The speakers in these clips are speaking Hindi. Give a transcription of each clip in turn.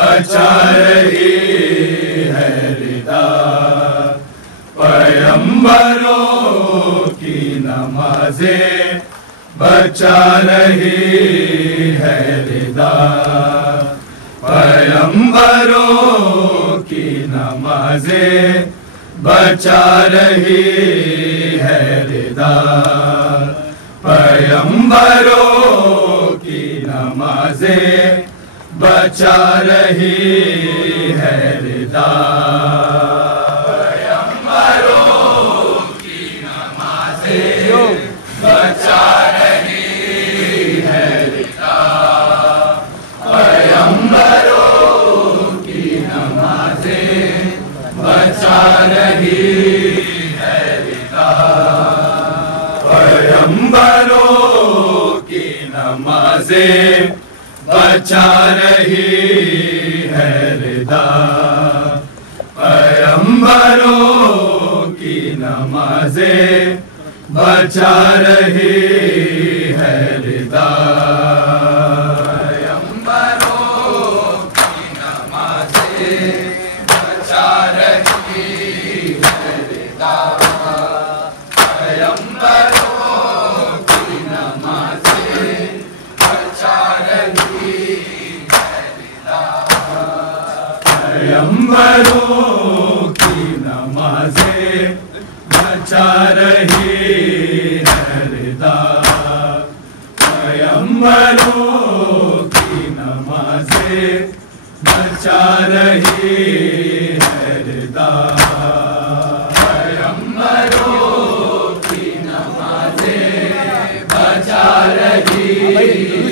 बचा रही है रिदा पैगंबरों की नमाज़ें बचा रही है रिदा पैगंबरों की नमाज़ें बचा रही है रिदा पैगंबरों की नमाज़ें बचा रही है रिदा पैगंबरों की नमाज़ें बचा रही है रिदा पैगंबरों की नमाज़ें बचा रही है रिदा पैगंबरों की नमाज़ें बचा रही है रिदा पैगंबरों की नमाज़ें बचा रही है रिदा पैगंबरों की नमाज़ें बचा रही है रिदा पैगंबरों की नमाज़ें बचा रही पैगंबरों की नमाज़ें बचा रही है रिदा पैगंबरों की नमाज़ें बचा रही है रिदा पैगंबरों की नमाज़ें बचा रही है रिदा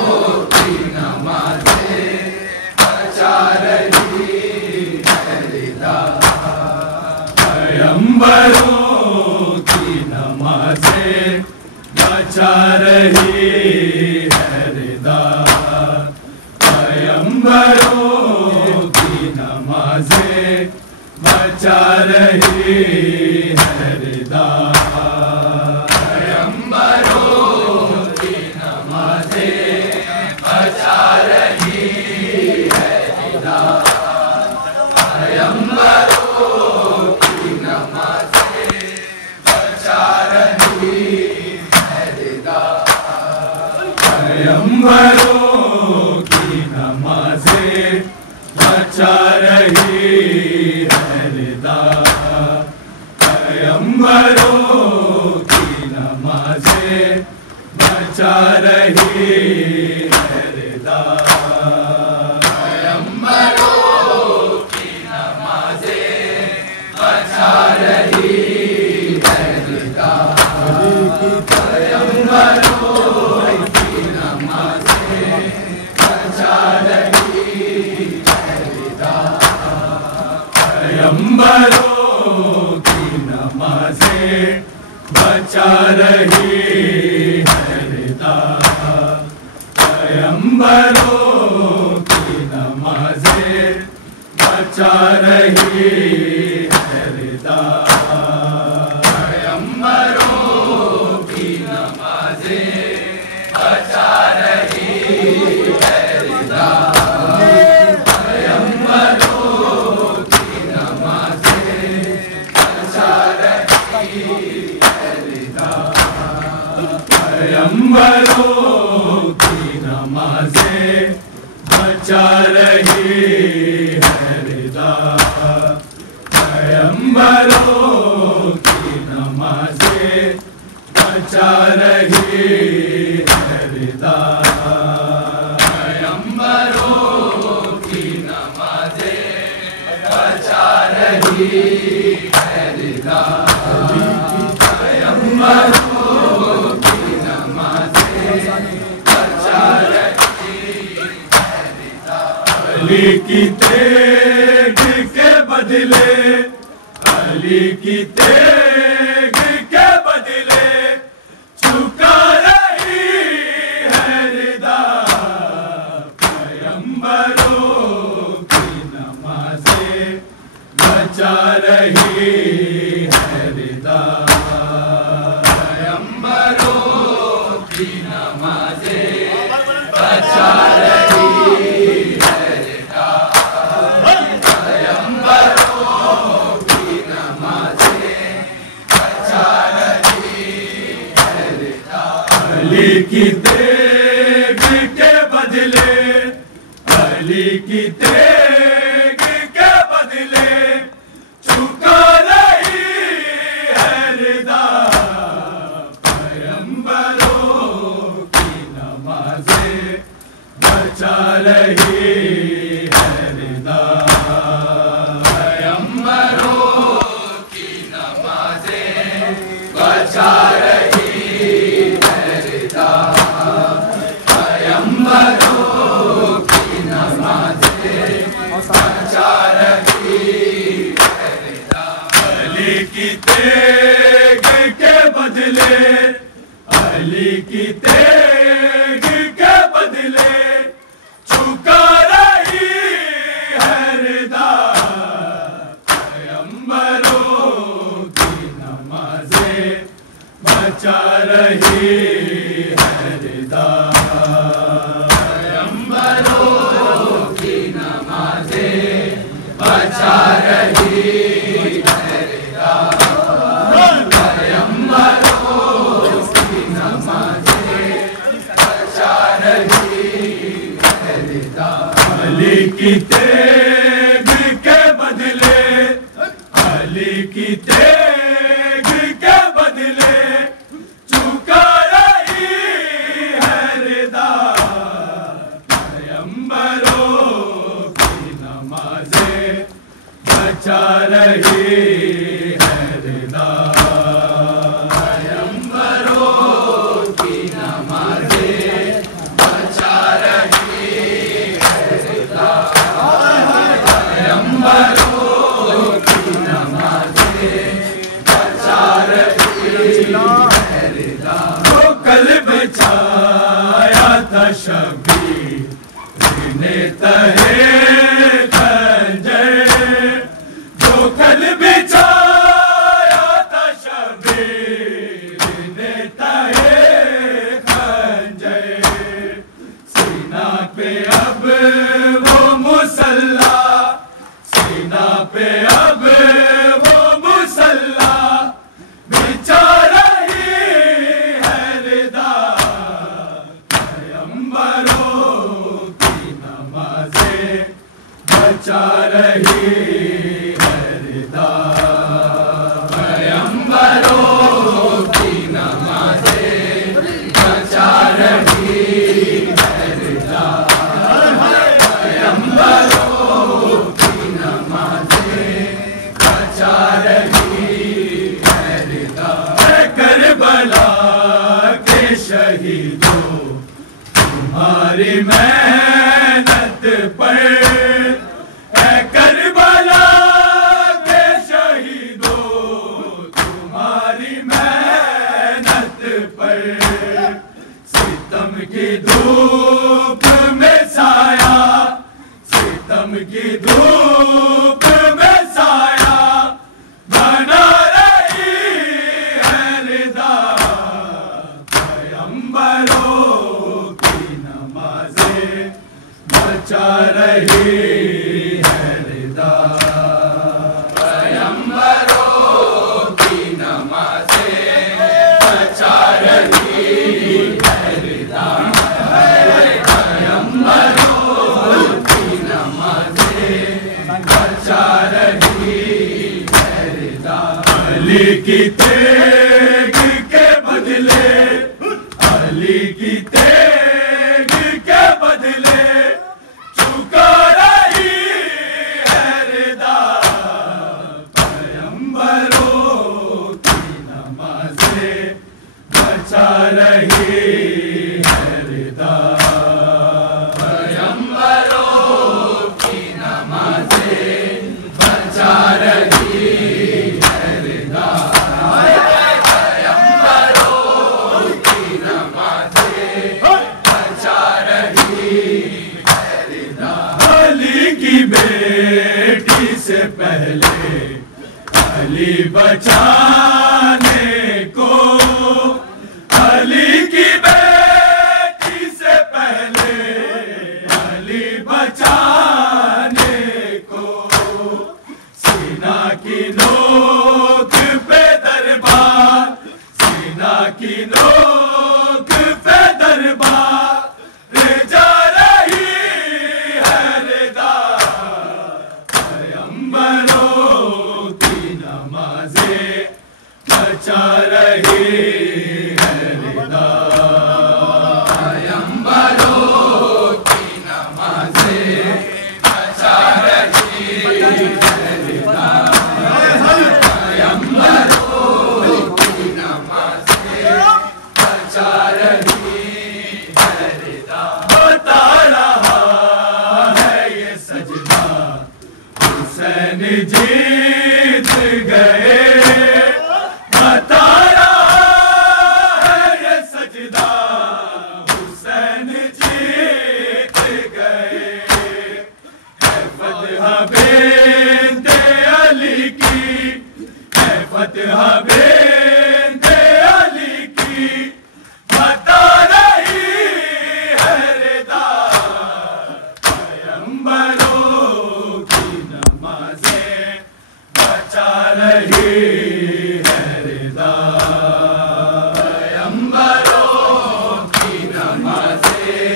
पैगंबरों की नमाज़ें बचा रही है रिदा पैगंबरों की नमाज़ें बचा रही है रिदा पैगंबरों की नमाज़ें बचा रही है रिदा पैगंबरों की नमाज़ें बचा रही है रिदा पैगंबरों की नमाज़ें बचा रही है रिदा पैगंबरों की नमाज़ें बचा रही है रिदा पैगंबरों की नमाज़ें बचा रही है रिदा पैगंबरों की नमाज़ें बचा रही है रिदा पैगंबरों की नमाज़ें बचा रही है रिदा पैगंबरों की नमाज़ें बचा रही है रिदा पैगंबरों की नमाज़ें बचा रही है रिदा पैगंबरों की नमाज़ें बचा रही है रिदा पैगंबरों की नमाज़ें बचा रही है रिदा पैगंबरों की नमाज़ें बचा रही है रिदा पैगंबरों की नमाज़ें बचा रही है रिदा पैगंबरों की नमाज़ें बचा रही है रिदा अली की तेग के बदले अली की तेग के बदले चुका रही है रिदा पैगंबरों की नमाज़ें बचा रही है रिदा। पैगंबरों की नमाज़ें बचा रही है रिदा। पैगंबरों की नमाज़ें बचा रही है रिदा। अली की तेग के बदले, अली की तेग के बदले चुका रही है रिदा। पैगंबरों की नमाज़ें बचा रही है रिदा। पैगंबरों की नमाज़ें बचा रही है रिदा। पैगंबरों की नमाज़ें बचा रही है रिदा। अली की तेग के बदले, अली की तेग के बदले चुका रही है रिदा। पैगंबरों की नमाज़ें बचा रही है रिदा। पैगंबरों की नमाज़ें बचा रही है रिदा। पैगंबरों की नमाज़ें बचा रही है रिदा। अली की तेग के बदले, अली की तेग के बदले चुका रही है रिदा। पैगंबरों की नमाज़ें बचा रही है रिदा। पैगंबरों की नमाज़ें बचा रही है रिदा। पैगंबरों की नमाज़ें बचा रही है रिदा। वो कल बचाया था शबीर ने तहे खंजर, जो कल बिछाया था शबीर ने तहे खंजर। सीना पे अब वो मुसल्ला, सीना पे अब वो मुसल्ला बिछा रही है रिदा। पैगंबरों की नमाज़ें बचा रही है रिदा। पैगंबरों की नमाज़ें बचा रही है रिदा। पैगंबरों की नमाज़ें बचा रही है रिदा। करबला के शहीदों तुम्हारी मेहनत पर, करबला के शहीदों तुम्हारी मेहनत पर। सितम की धूप में साया, सितम की धूप में साया बना रही है रिदा। पैगंबरों की नमाज़ें बचा रही है रिदा। पैगंबरों की नमाज़ें बचा रही है रिदा। पैगंबरों की नमाज़ें बचा रही है रिदा। अली की तेग के बदले, अली की तेग के बदले चुका रही है रिदा। पैगंबरों की नमाज़ें बचा रही है रिदा। पैगंबरों की नमाज़ें बचा रही है रिदा। पैगंबरों पहले अली बचाने को, अली की बेटी से पहले अली बचाने को, सीना की नोक पे दरबार, सीना की नोक पे दरबार जा रही है रिदा, पैगंबरों की नमाज़ें बचा रही है रिदा, पैगंबरों की नमाज़ें बचा रही है रिदा, पैगंबरों की नमाज़ें बचा रही है रिदा। बता रहा है ये सजदा हुसैन जीत गए, बता रहा है ये सजदा हुसैन जीत गए, है फतह बिन्ते अली की, है फतह बिन्ते अली की, बता रही है रिदा, पैगंबरों की नमाज़ें बचा रही है रिदा, पैगंबरों की नमाज़ें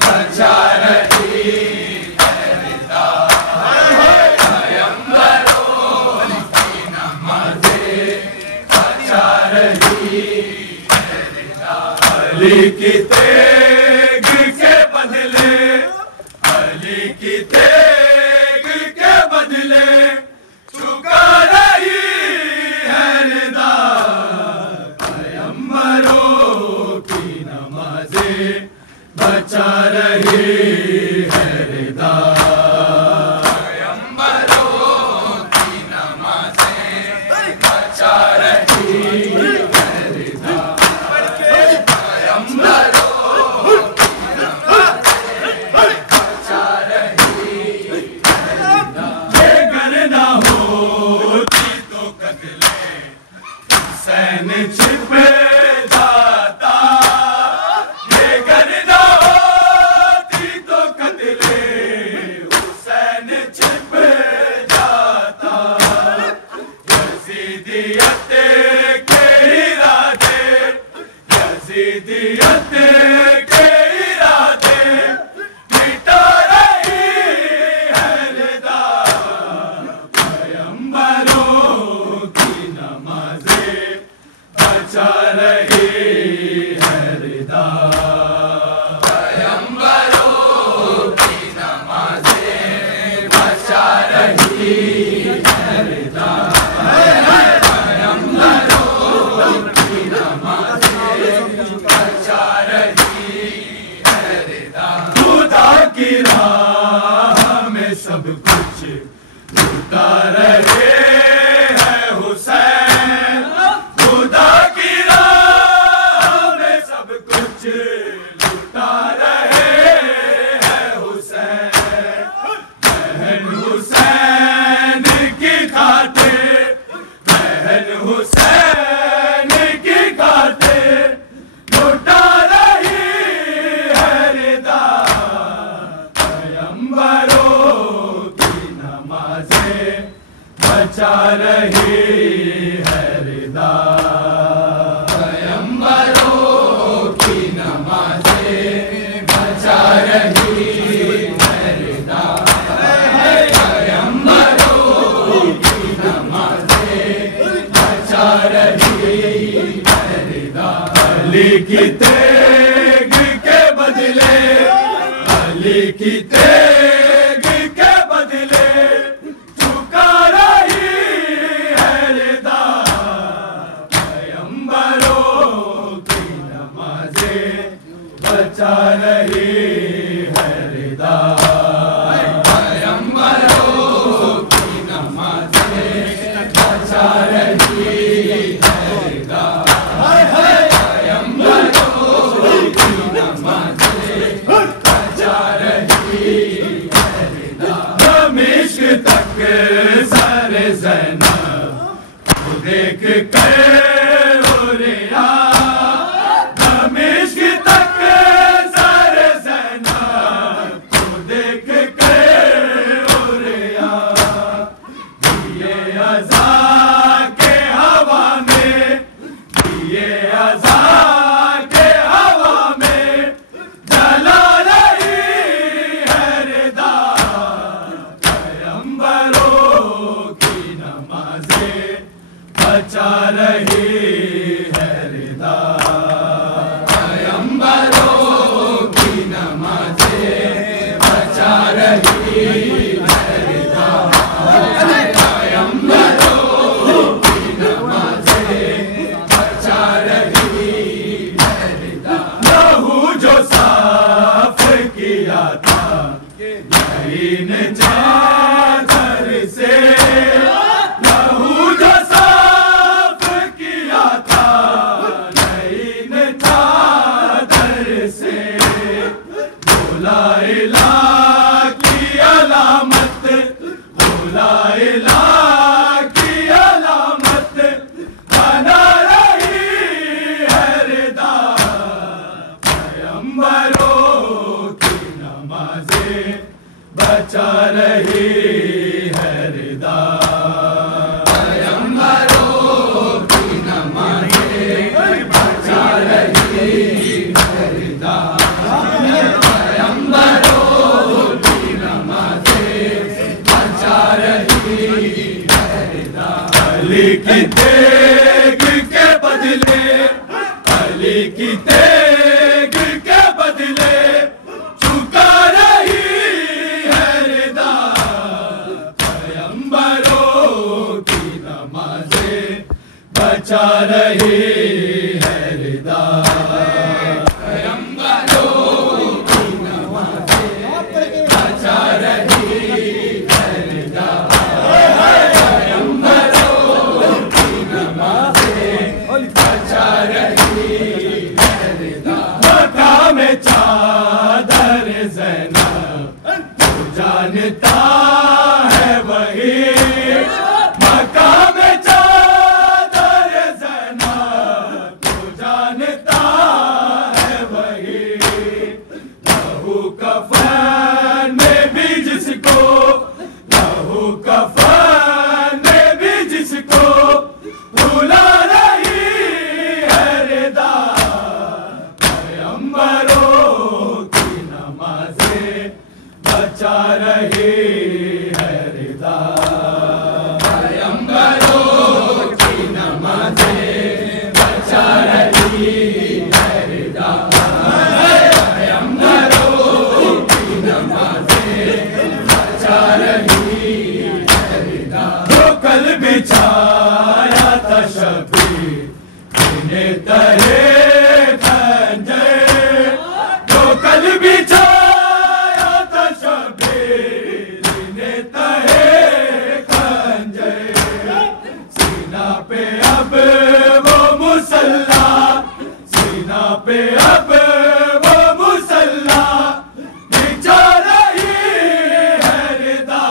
बचा रही है रिदा, पैगंबरों की नमाज़ें बचा रही है रिदा। अली की तेग के बदले, अली की तेग के बदले चुका रही है रिदा, पैगंबरों की नमाज़ें बचा रही है रिदा, पैगंबरों की नमाज़ें बचा रही है रिदा, हुसैन छिप जाता, ये घर न होती तो कत्ले हुसैन छिप जाता, यज़ीदियत के इरादे, यज़ीदियत के इरादे मिटा रही है रिदा, पैगंबरों की नमाज़ें बचा रही है रिदा, पैगंबरों की नमाज़ें बचा रही है रिदा, पैगंबरों की नमाज़ें बचा रही है रिदा। खुदा की राह में सब कुछ लुटा रहे हैं हुसैन, खुदा की राह में सब कुछ लुटा रहे हैं हुसैन, बहन हुसैन की खातिर, बहन हुसैन की खातिर लुटा रही है रिदा, पैगंबरों की नमाज़ें बचा रही है रिदा, पैगंबरों की नमाज़ें बचा रही है रिदा, पैगंबरों की नमाज़ें बचा रही है रिदा। अली की तेग के बदले, अली की तेग के बदले चुका रही है रिदा, पैगंबरों की नमाज़ें बचा रही है रिदा, पैगंबरों की नमाज़ें बचा रही है रिदा, पैगंबरों की नमाज़ें बचा रही है रिदा। दमिश्क तक सर ज़ैनब को देख कर उरिया दमिश्क तक सर ज़ैनब को देख कर उरिया दिए अज़ा के हवा में दिए अज़ा के हवा में जला रही है रिदा पैगंबरों की नमाज़ें बचा रही है रिदा पैगंबरों की नमाज़ें बचा रही है रिदा पैगंबरों की नमाज़ें बचा रही है रिदा लहू जो साफ किया था यहीन चादर से लहू जो साफ किया था यहीन चादर से बोला इला की अलामत बोला इला की अलामत बना रही है रिदा पैगंबरों की नमाज़ें बचा रही है रिदा पैगंबरों की नमाज़ें बचा रही है रिदा पैगंबरों की नमाज़ें बचा रही है रिदा अली की तेग के बदले अली की तेग के बदले चुका रही है रिदा पैगंबरों की नमाज़ें बचा रही है रिदा पैगंबरों की नमाज़ें बचा रही है रिदा पैगंबरों की नमाज़ें बचा रही है रिदा मक्का में चादर ज़ैनब जो जानता है वही मक्का में चादर ज़ैनब जो जानता है वही लहू कफ़न में भी जिसको लहू कफ़न में भी जिसको भुला रही है रिदा पैगंबरों की नमाज़ें बचा रही है रिदा पैगंबरों की नमाज़ें बचा रही है रिदा पैगंबरों की नमाज़ें बचा रही है रिदा जो कल बिछाया था शबीर इन्हें तहे खंजर जो कल बिछाया था शबीर इन्हें तहे खंजर सीना पे अब वो मुसल्ला सीना पे अब वो मुसल्ला बिछा रही है रिदा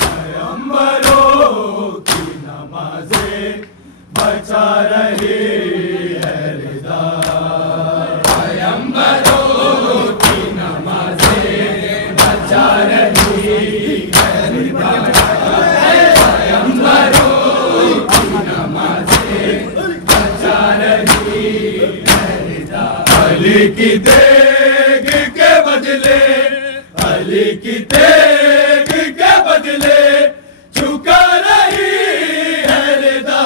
पैगंबरों की नमाज़ें बचा रही है रिदा पैगंबरों की नमाज़ें बचा रही है रिदा पैगंबरों की नमाज़ें बचा रही है रिदा अली की तेग के बदले अली की तेग के बदले चुका रही है रिदा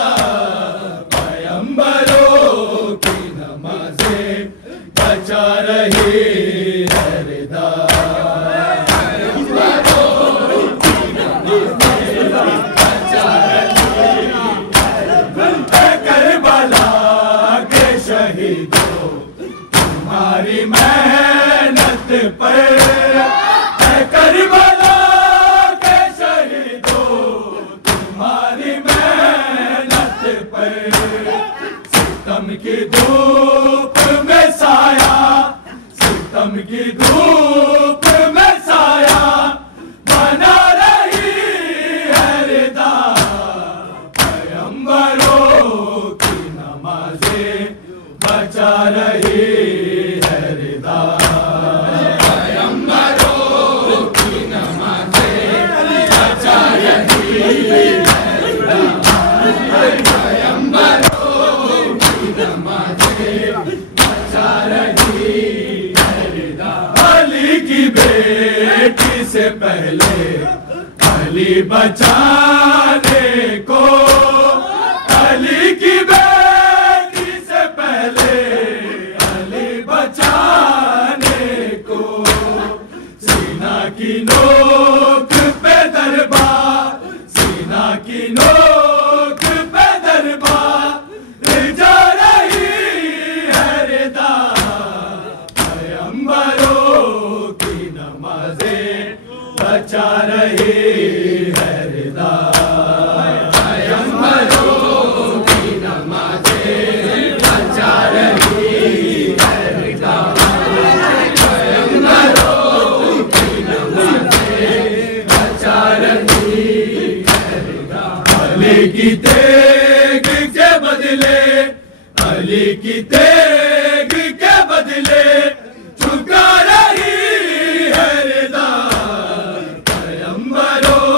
पैगंबरों की नमाज़ें बचा रही है रिदा पैगंबरों की नमाज़ें बचा रही है करबला के शहीदों तुम्हारी मेहनत पर करबला के शहीदों तुम्हारी मेहनत पर सितम की धूप में साया सितम की धूप में साया बना रही है रिदा बचाने को, अली की बेटी से पहले अली बचाने को, सीना की नोक पे दरबार, सीना की नोक पे दरबार जा रही है रिदा, पैगंबरों की नमाजें बचा रही है रिदा, पैगंबरों की नमाजें बचा रही है रिदा, पैगंबरों की नमाजें बचा रही है रिदा। अली की तेग के बदले, अली की तेग के बदले झुका रही है रिदा, पैगंबरों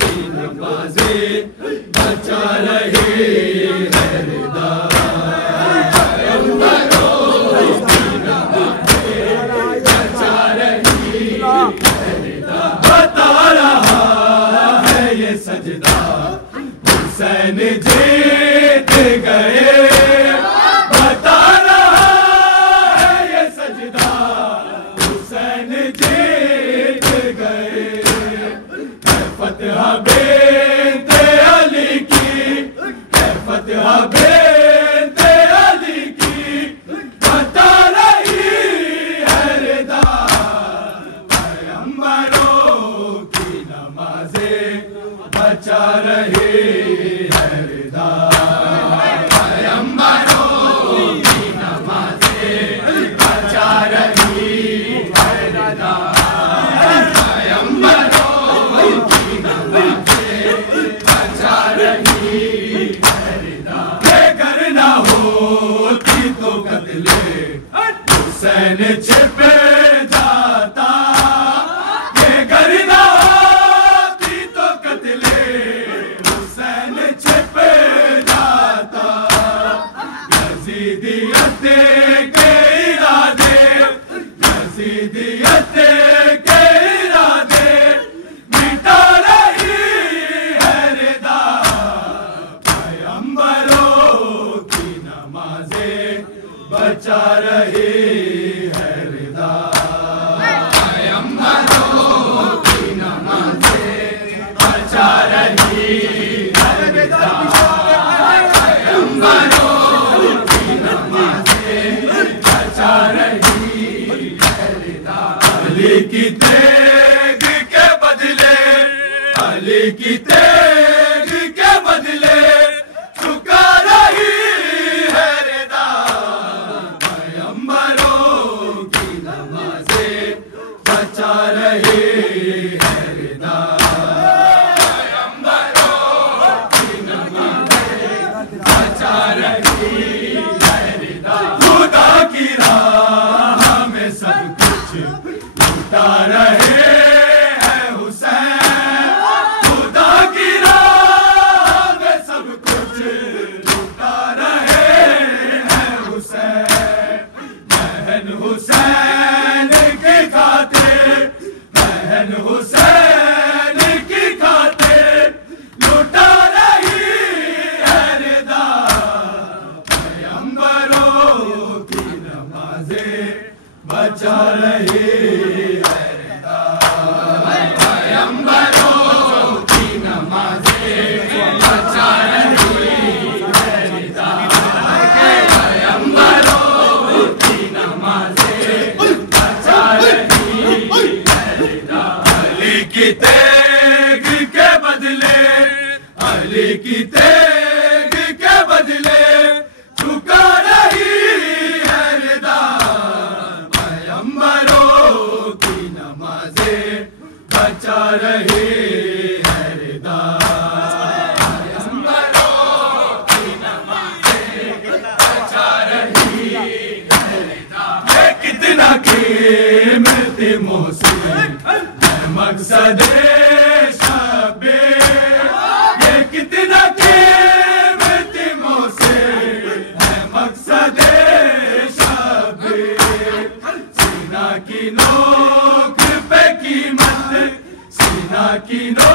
की नमाजें बचा रही है रिदा, पैगंबरों की नमाजें बचा रही है रिदा। बता रहा है ये सजदा हुसैन जीत गए, बता रहा है ये सजदा हुसैन जीत गए, है फतह बेंते अली की, है फतह बेंते अली की, बता रही है रिदा, पैगंबरों की नमाजें बचा रही है रिदा, पैगंबरों की नमाजें बचा रही है रिदा, पैगंबरों की नमाजें बचा रही है रिदा। बेगर ना होती तो कत्ले हुसैन छिप जाता, बेगर ना होती तो कत्ले हुसैन छिप जाता, यजीदियत के इरादे, यजीदियत के इरादे मिटा रही है रिदा, पैगंबरों की नमाजें बचा रही है रिदा, पैगंबरों की नमाजें बचा रही है रिदा, पैगंबरों की नमाजें बचा रही है रिदा। अली की तेग के बदले, अली की तेग के बदले झुका रही है रिदा, पैगंबरों की नमाजें बचा रही है रिदा, पैगंबरों की नमाजें बचा रही है रिदा। खुदा की राह में सब कुछ लुटा रहे हैं हुसैन, खुदा की राह में सब कुछ लुटा रहे हैं हुसैन, बहन हुसैन की खातिर, बहन हुसैन की खातिर लुटा रही है रिदा, पैगंबरों की नमाजें बचा रही है रिदा, पैगंबरों की नमाजें बचा रही है रिदा, पैगंबरों की नमाजें बचा रही है रिदा। अली की तेग के बदले, अली की तेग के बदले झुका रही है रिदा, पैगंबरों की नमाजें बचा रही है रिदा, पैगंबरों की नमाजें बचा रही है रिदा। ये कितना कीमती मोहसिन है मकसद शबे, ये कितना कीमती मोहसिन है मकसद शबे, सीना की नोक पे कीमत, सीना की नोक